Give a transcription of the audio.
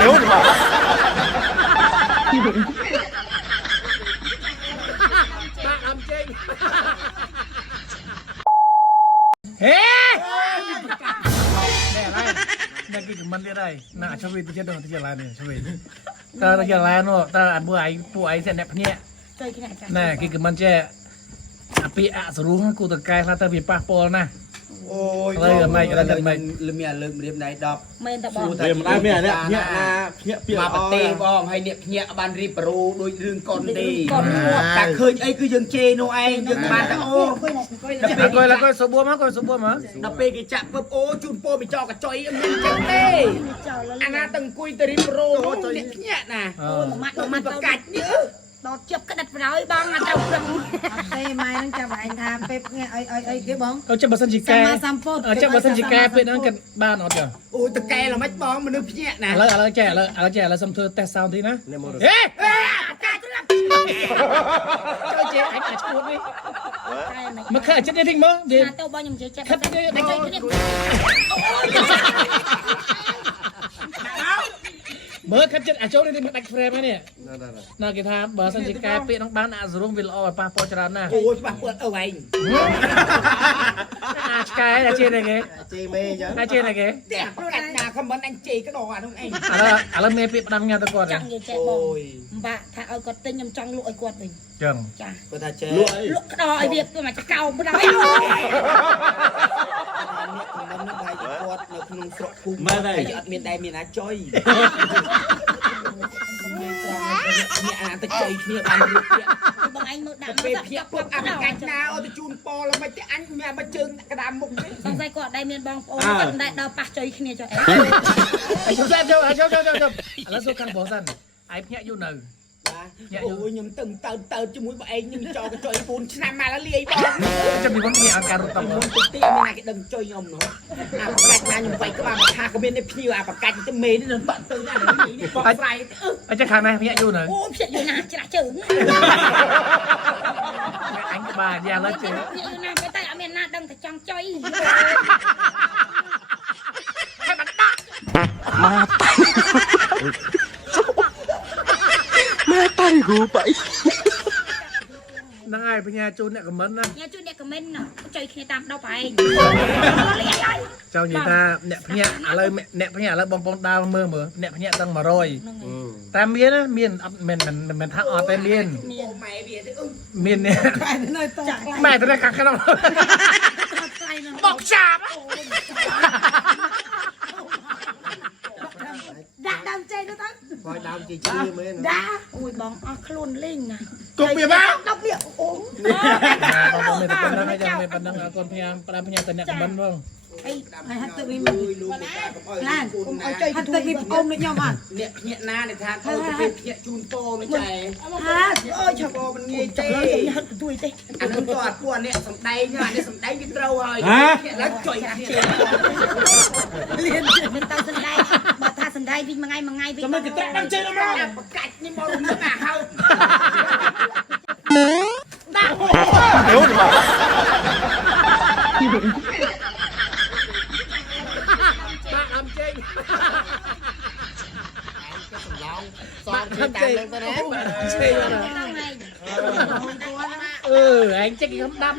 Nếu mà bạn làm chênh hế nè đây nè cái mình đây đây nè cho mình tôi chết lại này cho mình ta chết lại nó ta ăn bữa ấy sẽ nẹp nhẹ nè cái mình chơi api seru aku terkait lah tapi paspor nah អូយ ឡើយមិន លឹមមានលើករៀបដៃ10 មែនតើបង Vì mà ai mẹ nè Nhẹ na Nhẹ មក bịa ប្រទេសបងហើយអ្នកភ្ញាក់បានរៀបប្រូដូចរឿងកុនទេ កូនមួក តែឃើញអីគឺយើងជេរនោះឯងយើងបានតែអូ coi subuh mah ដល់ពេលគេចាក់ពឹបអូជូនពោបិចកកចុយអត់មានចឹងទេអាណាទាំងអង្គុយទៅរៀបប្រូនោះអ្នកភ្ញាក់ណា ម៉ាត់ មក ម៉ាត់ ប្រកាច់នេះ ដល់ជិបក្តិតប្រហើយបងអត់ត្រូវព្រឹង ទេម៉ែនឹងចាំឯងថាពេលអីគេបង kau cek bahasa jika cek bahasa jika pe nang kan banអត់ចឹង អូតកែល្មិចបងមនុស្សភ្ញាក់ណា ឥឡូវចែឥឡូវសុំធ្វើ test sound ទីណាហេ ចូលជេអញអាចឈួតនេះមកខែចិត្តនេះទីមកវា ទៅបងខ្ញុំជិះចិត្ត ខិតនេះ តែជួយគ្នា មើលខិតចិត្តអាចចូលនេះមកដាច់ frame ហ្នឹងនេះណាគេថាបើសិនជាកែពាក្យនឹងបានអាសរុំវាល្អឲ្យប៉ះពាល់ច្រើនណាស់ អូយច្បាស់ពើអើឯង អាចកែតែជានេះគេ ជេរមេអញ្ចឹង តែជានេះគេ ផ្ទះប្រកាច់ណាខមមិនអញជេរក្តោអានោះឯង ឥឡូវមេពាក្យផ្ដាំញ៉ាទៅគាត់ ចង់និយាយចេះបងបាក់ថាឲ្យគាត់ទិញខ្ញុំចង់លក់ឲ្យគាត់វិញ ចឹង ចា គាត់ថាជេរ Lụa ấy លក់ក្តោឲ្យវាទៅមកចកោបណ្ដោយ អ្នកខមមិននេះហើយគាត់នៅក្នុងស្រុកភូមិតែអត់មានដែរមានអាចុយអ្នកអាទៅចុយគ្នាបានរៀបពាក្យ បងឯងមើលដាក់ ពេលភៀកពុកអាប្រកាច់ណាឲ្យទៅជូនប៉ល្មិចតែអញមានមកជើងក្តាមមុខនេះ សង្ស័យគាត់ដែរមានបងប្អូនគាត់ដែរដល់ប៉ះចុយគ្នាចុះអី ចូលឥឡូវសួរខាងបងសិនឯងភ្ញាក់យូរនៅ អូយខ្ញុំទៅជាមួយបងឯងខ្ញុំចោលកញ្ចុយ4ឆ្នាំមកលាយបង ចាំពីមុនមានអាការរត់តប មុនទៅទីមានណាគេដឹងចុយខ្ញុំនោះអាប្រកាច់ណាខ្ញុំវាយក្បាលមកថាក៏មាននេះភ្ញៀវអាប្រកាច់ទៅមេនេះនឹងបាត់ទៅណានេះបងស្រ័យ អញ្ចឹងខាងនេះភ្ញាក់យូរនៅ អូភ្ញាក់យូរណាស់ច្រាស់ជើង អញក្បាលយ៉ាងឡើយជឿ ភ្ញាក់យូរណាស់តែអត់មានណាដឹងតែចង់ចុយ Má tay của bậy ហ្នឹងហើយបញ្ញាជូនអ្នកខមមិនណា ញ៉ាជួយអ្នកខមមិនចុយគ្នាតាម10ឯង ចង់និយាយថាអ្នកភ្ញាក់ឥឡូវអ្នកភ្ញាក់ឥឡូវបងប្អូនដើរមើលអ្នកភ្ញាក់ទាំង100តែមានមានអត់មិនថាអត់តែមាន ម៉ែវាទៅ មាននេះ នៅតចាក់ ម៉ែទៅខាងក្នុងបងចាប់ ដាក់ដើមចេញទៅ coi đau chị chi mới ដាក់អូយបងអស់ខ្លួនលេងណា Cục bìa bác 10វាអូ បងប្អូនមានតែប៉ុណ្្នឹងហើយចាំមានប៉ុណ្្នឹងអរគុណភ្ញាក់ផ្ដាំភ្ញាក់តែអ្នកខមមិនផង អី ហើយហាត់ទឹកនេះ លោកតាកុំអោយ ឡាន គុណណា ហាត់ទឹកនេះអ៊ំនេះខ្ញុំអត់ អ្នកភ្ញាក់ណានេះថាទៅពេលភ្ញាក់ជូនពោមិនចែ ហាត់ អូយឆាពោមិនងាយទេ ហឹកទួយទេ អានឹងក៏អត់ពួកអ្នកសំដែងអានេះសំដែងវាត្រូវហើយឡើងចុយគ្នា លៀនមិនទៅសំដែងបើថាសំដែងវិញមួយថ្ងៃវិញ ចាំមើលគេត្រាក់ដល់ចេញមកប្រកាច់នេះមករុំនឹងអាហើយ Nếu mà បាក់អំចេញ បាក់តាមលើទៅណា ចេញ ហ្នឹងហើយ ឯងចេញខ្ញុំដាំ